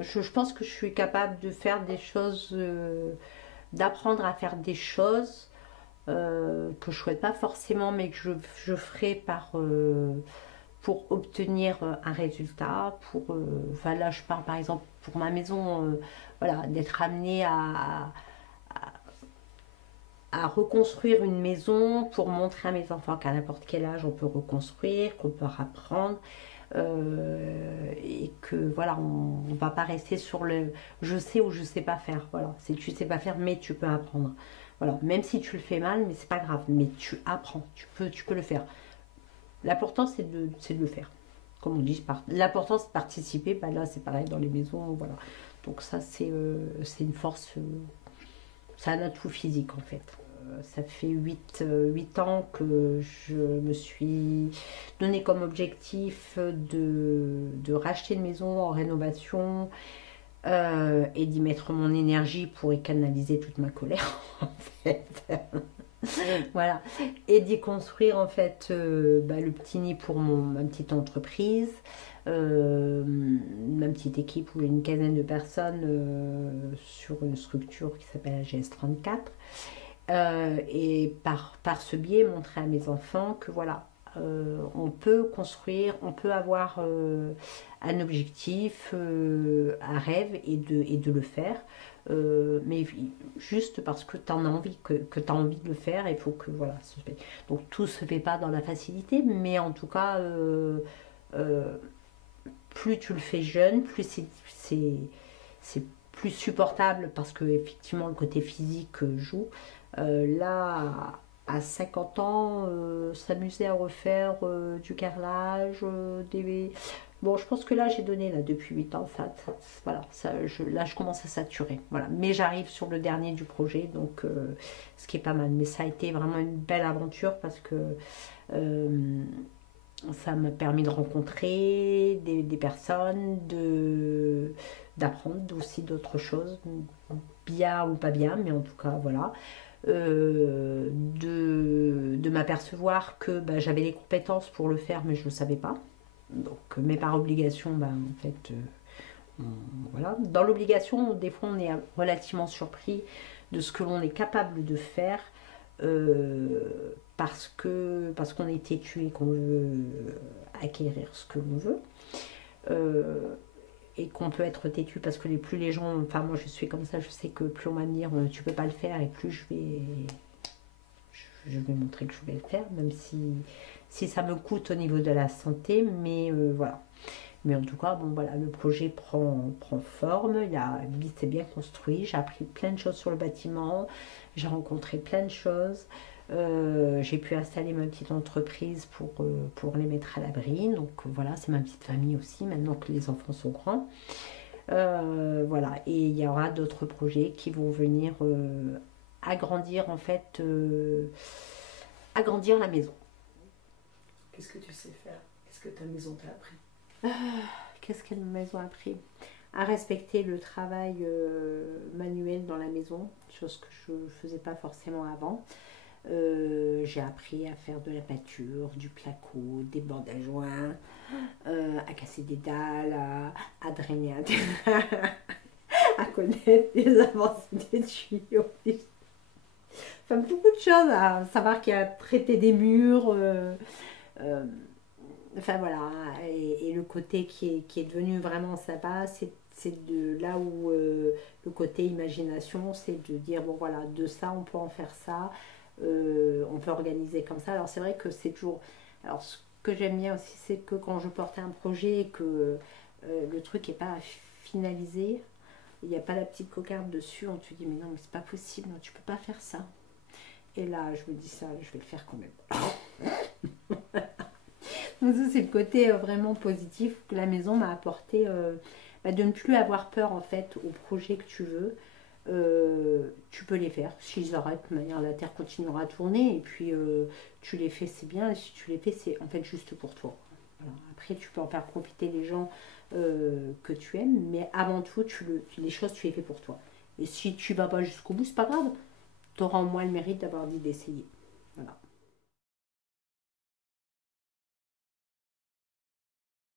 Je pense que je suis capable de faire des choses, d'apprendre à faire des choses que je souhaite pas forcément, mais que je ferai pour obtenir un résultat. Enfin là, je parle par exemple pour ma maison, voilà, d'être amenée à reconstruire une maison pour montrer à mes enfants qu'à n'importe quel âge on peut reconstruire, qu'on peut apprendre. Et que voilà, on ne va pas rester sur le je sais ou je sais pas faire. Voilà, c'est tu sais pas faire, mais tu peux apprendre. Voilà, même si tu le fais mal, mais c'est pas grave, mais tu apprends, tu peux le faire. L'important c'est de le faire. Comme on dit, l'important c'est de participer. Bah là, c'est pareil dans les maisons, voilà. Donc ça, c'est une force, c'est un atout physique en fait. Ça fait 8 ans que je me suis donné comme objectif de racheter une maison en rénovation et d'y mettre mon énergie pour y canaliser toute ma colère en fait. Voilà. Et d'y construire en fait le petit nid pour ma petite entreprise, ma petite équipe où il y a une quinzaine de personnes sur une structure qui s'appelle AGS34. Et par ce biais, montrer à mes enfants que voilà, on peut construire, on peut avoir un objectif, un rêve et de le faire. Mais juste parce que tu en as envie, que tu as envie de le faire, il faut que voilà. Donc tout se fait pas dans la facilité, mais en tout cas, euh, plus tu le fais jeune, plus c'est plus supportable parce que effectivement le côté physique joue. Là, à 50 ans, s'amuser à refaire du carrelage, bon, je pense que là, j'ai donné, là, depuis 8 ans, voilà, là, je commence à saturer, voilà. Mais j'arrive sur le dernier du projet, donc ce qui est pas mal. Mais ça a été vraiment une belle aventure parce que euh, ça m'a permis de rencontrer des personnes, d'apprendre aussi d'autres choses, bien ou pas bien, mais en tout cas, voilà. De m'apercevoir que bah, j'avais les compétences pour le faire, mais je ne le savais pas. Donc, mais par obligation, bah, en fait, voilà. Dans l'obligation, des fois, on est relativement surpris de ce que l'on est capable de faire parce qu'on est têtu et qu'on veut acquérir ce que l'on veut. Euh, et qu'on peut être têtu parce que plus les gens, enfin moi je suis comme ça, je sais que plus on va me dire tu peux pas le faire et plus je vais montrer que je vais le faire, même si ça me coûte au niveau de la santé, mais voilà. Mais en tout cas, bon voilà, le projet prend forme, c'est bien construit, j'ai appris plein de choses sur le bâtiment, j'ai rencontré plein de choses, j'ai pu installer ma petite entreprise pour les mettre à l'abri, donc voilà, c'est ma petite famille aussi, maintenant que les enfants sont grands. Voilà, et il y aura d'autres projets qui vont venir agrandir en fait, agrandir la maison. Qu'est-ce que tu sais faire? Qu'est-ce que ta maison t'a appris? Qu'est-ce que la maison a appris? À respecter le travail manuel dans la maison, chose que je ne faisais pas forcément avant. J'ai appris à faire de la peinture, du placo, des bords à joint, à casser des dalles, à drainer à connaître les avancées des tuyaux. Enfin, beaucoup de choses, à savoir qu'il y a traité des murs. Euh, enfin voilà, et le côté qui est devenu vraiment sympa, c'est de là où le côté imagination, c'est de dire bon voilà, de ça on peut en faire ça, on peut organiser comme ça. Alors c'est vrai que c'est toujours. Alors ce que j'aime bien aussi, c'est que quand je porte un projet et que le truc n'est pas finalisé, il n'y a pas la petite cocarde dessus, on te dit mais non, mais c'est pas possible, non, tu peux pas faire ça. Et là, je me dis ça, je vais le faire quand même. Donc ça, c'est le côté vraiment positif que la maison m'a apporté, de ne plus avoir peur en fait aux projets que tu veux. Tu peux les faire. S'ils arrêtent, de manière la terre continuera à tourner et puis tu les fais, c'est bien. Et si tu les fais, c'est en fait juste pour toi. Voilà. Après, tu peux en faire profiter les gens que tu aimes, mais avant tout, les choses, tu les fais pour toi. Et si tu vas pas jusqu'au bout, c'est pas grave. Tu auras au moins le mérite d'avoir dit d'essayer. Voilà.